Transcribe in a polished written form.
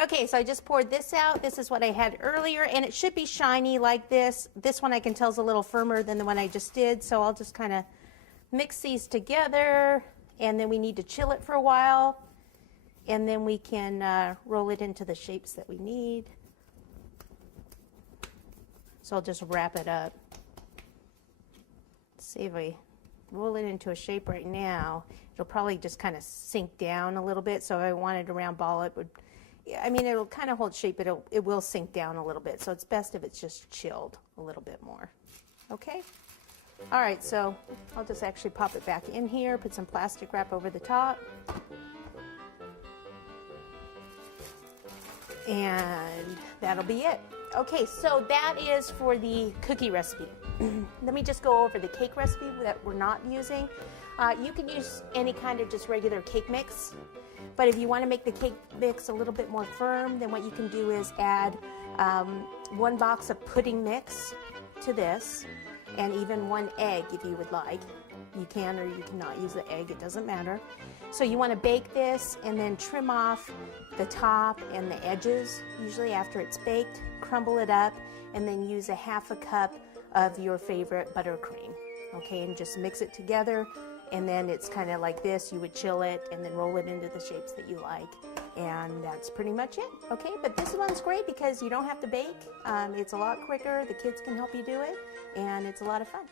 Okay, so I just poured this out. This is what I had earlier, and it should be shiny like this. This one I can tell is a little firmer than the one I just did, so I'll just kind of mix these together, and then we need to chill it for a while, and then we can roll it into the shapes that we need. So I'll just wrap it up. Let's see if I roll it into a shape right now, it'll probably just kind of sink down a little bit. So if I wanted a round ball, it would, I mean, it'll kind of hold shape, but it will sink down a little bit. So it's best if it's just chilled a little bit more. Okay? All right, so I'll just actually pop it back in here, put some plastic wrap over the top. And that'll be it. Okay, so that is for the cookie recipe. Let me just go over the cake recipe that we're not using. You can use any kind of just regular cake mix, but if you want to make the cake mix a little bit more firm, then what you can do is add 1 box of pudding mix to this, and even 1 egg if you would like. You can or you cannot use the egg, it doesn't matter. So you want to bake this and then trim off the top and the edges, usually after it's baked, crumble it up, and then use a 1/2 cup of your favorite buttercream. Okay, and just mix it together, and then it's kind of like this. You would chill it and then roll it into the shapes that you like, and that's pretty much it. Okay, but this one's great because you don't have to bake. It's a lot quicker, the kids can help you do it, and it's a lot of fun.